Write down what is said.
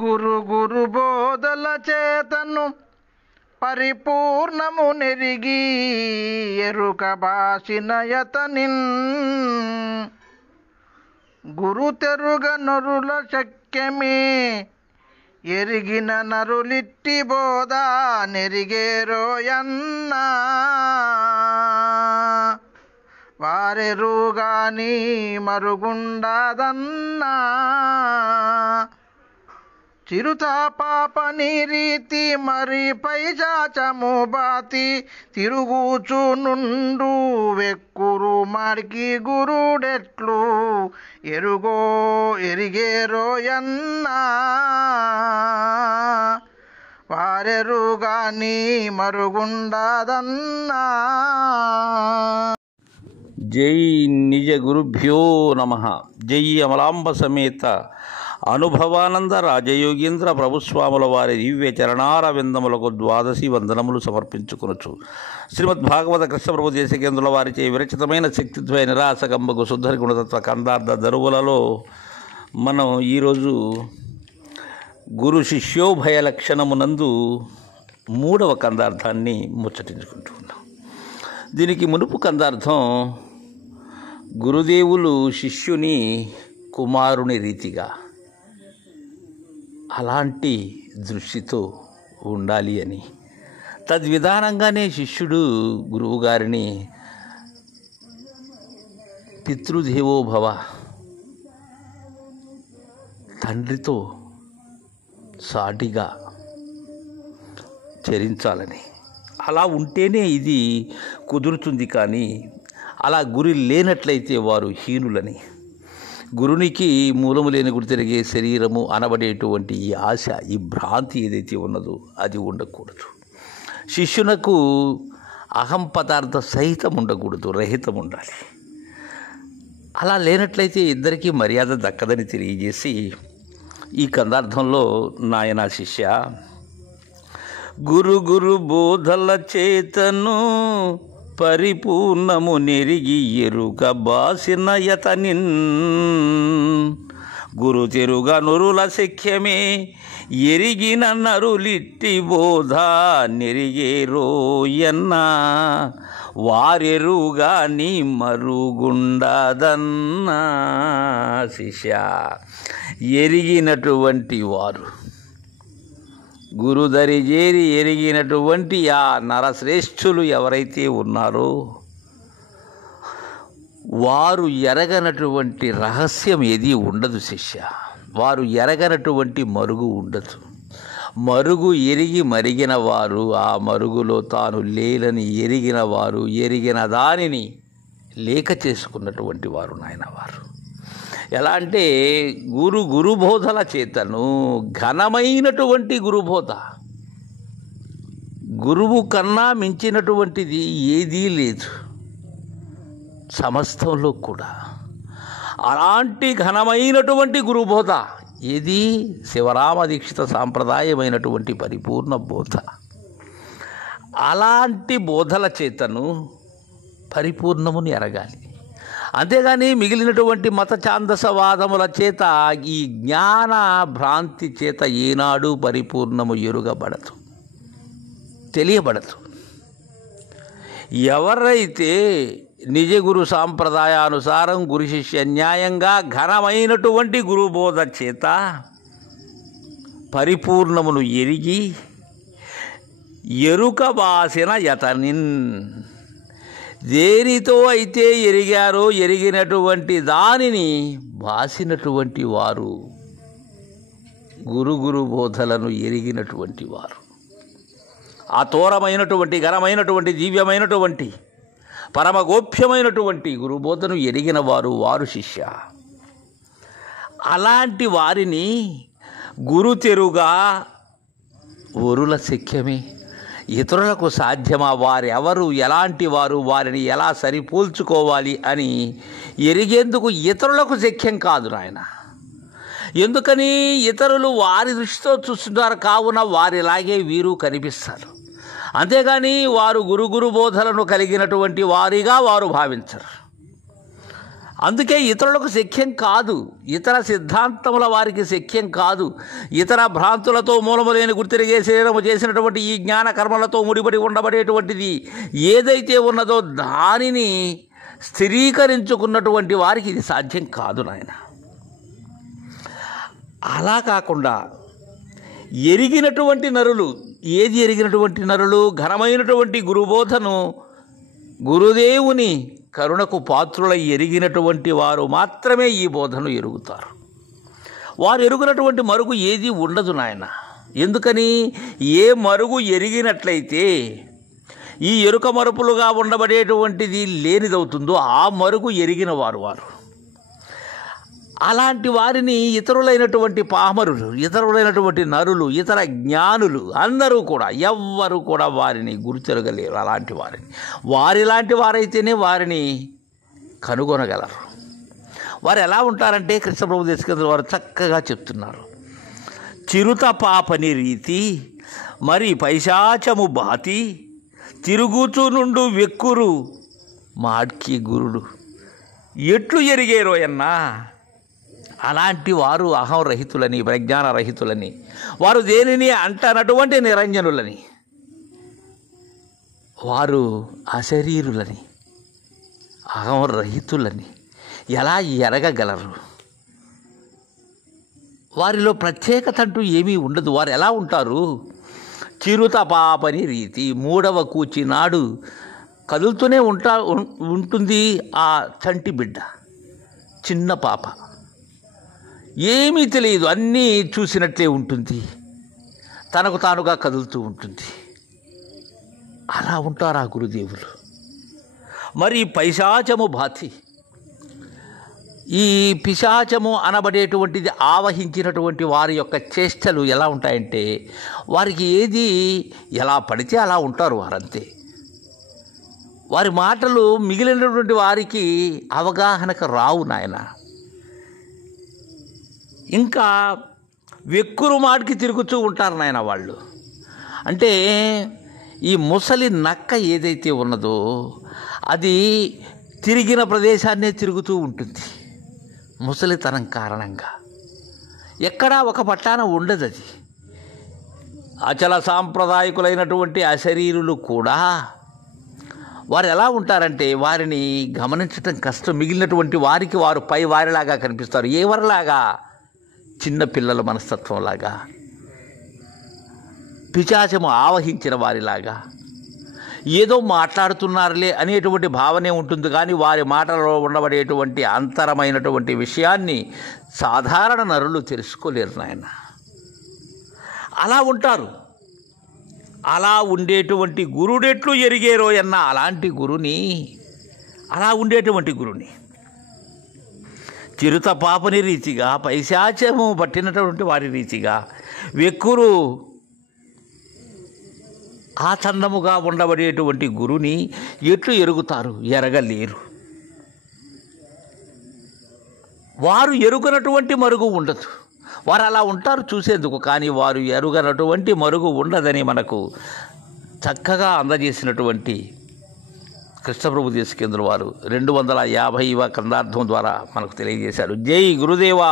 గురు గురు బోధల చేతను పరిపూర్ణము నెరిగి ఎరుక బాసినయతనిన్ గురు తెరుగ నరుల శక్యమే ఎరిగిన నరులిట్టి బోధ నెరిగేరోయన్నా వారెరుగాని మరుగుండదన్నా చిరుతా పాపని రీతి మరి పైచాచము బాతి తిరుగుచు నుండు వెక్కురు మాడికి గురుడెట్లు ఎరిగేరోయన్నా వారెరుగాని మరుగుండదన్నా. జై నిజ గురుభ్యో నమః. జై అమలాంబ సమేత అనుభవానంద రాజయోగీంద్ర ప్రభుస్వాముల వారి దివ్య చరణార విందములకు ద్వాదశి వందనములు సమర్పించుకొనొచ్చు. శ్రీమద్భాగవత కృష్ణప్రభు దేశికేంద్రుల వారిచే విరచితమైన శక్తిద్వయ నిరాసకంబకు శుద్ధ గుణతత్వ కందార్థ దరువులలో మనం ఈరోజు గురు శిష్యోభయ లక్షణమునందు 3వ కందార్థాన్ని ముచ్చటించుకుంటూ ఉన్నాం. దీనికి మునుపు కందార్థం గురుదేవులు శిష్యుని కుమారుని రీతిగా అలాంటి దృష్టితో ఉండాలి అని, తద్విధానంగానే శిష్యుడు గురువుగారిని పితృదేవోభవ, తండ్రితో సాటిగా చరించాలని, అలా ఉంటేనే ఇది కుదురుతుంది. కానీ అలా గురి లేనట్లయితే వారు హీనులని, గురునికి మూలము లేని గురి తిరిగే శరీరము అనబడేటువంటి ఈ ఆశ, ఈ భ్రాంతి ఏదైతే ఉన్నదో అది ఉండకూడదు. శిష్యునకు అహం పదార్థ సహితం ఉండకూడదు, రహితం ఉండాలి. అలా లేనట్లయితే ఇద్దరికీ మర్యాద దక్కదని తెలియజేసి ఈ కందార్థంలో, నాయన శిష్య, గురు గురు బోధల చేతను పరిపూర్ణము నెరిగి ఎరుక బాసినయతనిన్ గురు తెరుగ నురుల శక్యమే ఎరిగిన నరులిట్టి బోధ నెరిగేరోయన్నా వారెరుగాని మరుగుండదన్నా. శిష్య, ఎరిగినటువంటి వారు, గురుదరి చేరి ఎరిగినటువంటి ఆ నరశ్రేష్ఠులు ఎవరైతే ఉన్నారో వారు ఎరగనటువంటి రహస్యం ఏది ఉండదు శిష్య. వారు ఎరగనటువంటి మరుగు ఉండదు. మరుగు ఎరిగి మరిగిన వారు, ఆ మరుగులో తాను లేలని ఎరిగిన వారు, ఎరిగిన దానిని లేక చేసుకున్నటువంటి వారు నాయన వారు. ఎలా అంటే గురుబోధల చేతను ఘనమైనటువంటి గురుబోధ, గురువు కన్నా మించినటువంటిది ఏదీ లేదు సమస్తంలో కూడా. అలాంటి ఘనమైనటువంటి గురుబోధ ఏది? శివరామ దీక్షిత సాంప్రదాయమైనటువంటి పరిపూర్ణ బోధ. అలాంటి బోధల చేతను పరిపూర్ణముని ఎరగాలి. అంతేగాని మిగిలినటువంటి మత ఛాందసవాదముల చేత, ఈ జ్ఞాన భ్రాంతి చేత ఏనాడు పరిపూర్ణము ఎరుగబడదు, తెలియబడదు. ఎవరైతే నిజ గురు సాంప్రదాయానుసారం గురు శిష్య న్యాయంగా ఘనమైనటువంటి గురుబోధ చేత పరిపూర్ణమును ఎరిగి ఎరుక బాసిన యతనిన్, దేనితో అయితే ఎరిగారో ఎరిగినటువంటి దానిని బాసినటువంటి వారు, గురు బోధలను ఎరిగినటువంటి వారు, అతోరమైనటువంటి ఘనమైనటువంటి దివ్యమైనటువంటి పరమగోప్యమైనటువంటి గురుబోధను ఎరిగిన వారు, వారు శిష్య. అలాంటి వారిని గురు తెరుగా ఒరుల శక్యమే. ఇతరులకు సాధ్యమా? వారెవరు, ఎలాంటి వారు, వారిని ఎలా సరిపోల్చుకోవాలి అని ఎరిగేందుకు ఇతరులకు శక్యం కాదు నాయన. ఎందుకని? ఇతరులు వారి దృష్టితో చూస్తున్నారు కావున వారిలాగే వీరు కనిపిస్తారు. అంతేగాని వారు గురు బోధలను కలిగినటువంటి వారిగా వారు భావించరు. అందుకే ఇతరులకు శక్యం కాదు, ఇతర సిద్ధాంతముల వారికి శక్యం కాదు, ఇతర భ్రాంతులతో మూలము లేని గుర్తిరిగే శరీరము చేసినటువంటి ఈ జ్ఞాన కర్మలతో ముడిపడి ఉండబడేటువంటిది ఏదైతే ఉన్నదో దానిని స్థిరీకరించుకున్నటువంటి వారికి ఇది సాధ్యం కాదు నాయన. అలా కాకుండా ఎరిగినటువంటి నరులు, ఏది ఎరిగినటువంటి నరులు? ఘనమైనటువంటి గురుబోధను, గురుదేవుని కరుణకు పాత్రులై ఎరిగినటువంటి వారు మాత్రమే ఈ బోధను ఎరుగుతారు. వారు ఎరుగునటువంటి మరుగు ఏది ఉండదు నాయన. ఎందుకని? ఏ మరుగు ఎరిగినట్లయితే ఈ ఎరుక మరుపులుగా ఉండబడేటువంటిది లేనిదవుతుందో ఆ మరుగు ఎరిగిన వారు. అలాంటి వారిని ఇతరులైనటువంటి పామరులు, ఇతరులైనటువంటి నరులు, ఇతర జ్ఞానులు అందరూ కూడా ఎవ్వరూ కూడా వారిని గుర్తెరగలేరు. అలాంటి వారిని, వారిలాంటి వారైతేనే వారిని కనుగొనగలరు. వారు ఎలా ఉంటారంటే కృష్ణప్రభు దేశికేంద్ర వారు చక్కగా చెప్తున్నారు. చిరుత పాపని రీతి మరి పైశాచము బాతి తిరుగుచు నుండు వెక్కురు మాడ్కి గురుడు ఎట్లు ఎరిగేరోయన్నా. అలాంటి వారు అహంరహితులని, ప్రజ్ఞానరహితులని, వారు దేనిని అంటనటువంటి నిరంజనులని, వారు అశరీరులని, అహంరహితులని ఎలా ఎరగగలరు? వారిలో ప్రత్యేకత అంటూ ఏమీ ఉండదు. వారు ఎలా ఉంటారు? చిరుత పాపని రీతి, మూడవ కూచినాడు కదులుతూనే ఉంటుంది ఆ చంటి బిడ్డ, చిన్న పాప. ఏమీ తెలియదు, అన్నీ చూసినట్లే ఉంటుంది, తనకు తానుగా కదులుతూ ఉంటుంది. అలా ఉంటారు ఆ గురుదేవులు. మరి పైశాచము బాతి, ఈ పిశాచము అనబడేటువంటిది ఆవహించినటువంటి వారి యొక్క చేష్టలు ఎలా ఉంటాయంటే వారికి ఏది ఎలా పడితే అలా ఉంటారు వారంతే. వారి మాటలు మిగిలినటువంటి వారికి అవగాహనకు రావు నాయన. ఇంకా వెక్కురు మాటికి తిరుగుతూ ఉంటారు నాయన వాళ్ళు. అంటే ఈ ముసలి నక్క ఏదైతే ఉన్నదో అది తిరిగిన ప్రదేశాన్నే తిరుగుతూ ఉంటుంది ముసలితనం కారణంగా. ఎక్కడా ఒక పట్టాన ఉండదు అది. అచల సాంప్రదాయకులైనటువంటి అశరీరులు కూడా వారు ఎలా ఉంటారంటే వారిని గమనించటం కష్టం. మిగిలినటువంటి వారికి వారు పై వారిలాగా కనిపిస్తారు. ఎవరిలాగా? చిన్న పిల్లల మనస్తత్వంలాగా, పిశాచము ఆవహించిన వారిలాగా. ఏదో మాట్లాడుతున్నారులే అనేటువంటి భావనే ఉంటుంది, కానీ వారి మాటలలో ఉండబడేటువంటి అంతరమైనటువంటి విషయాన్ని సాధారణ నరులు తెలుసుకోలేరు నాయన. అలా ఉంటారు. అలా ఉండేటువంటి గురుడెట్లు ఎరిగేరోయన్న అలాంటి గురుని, అలా ఉండేటువంటి గురుని చిరుత పాపని రీతిగా, పైశాచము పట్టినటువంటి వారి రీతిగా, వెక్కురు ఆచందముగా ఉండబడేటువంటి గురుని ఎట్లు ఎరుగుతారు? ఎరగలేరు. వారు ఎరుగనటువంటి మరుగు ఉండదు. వారు అలా ఉంటారు చూసేందుకు, కానీ వారు ఎరుగనటువంటి మరుగు ఉండదని మనకు చక్కగా అందజేసినటువంటి కృష్ణప్రభు దేశికేంద్ర వారు 250వ కందార్థం ద్వారా మనకు తెలియజేశారు. జై గురుదేవా.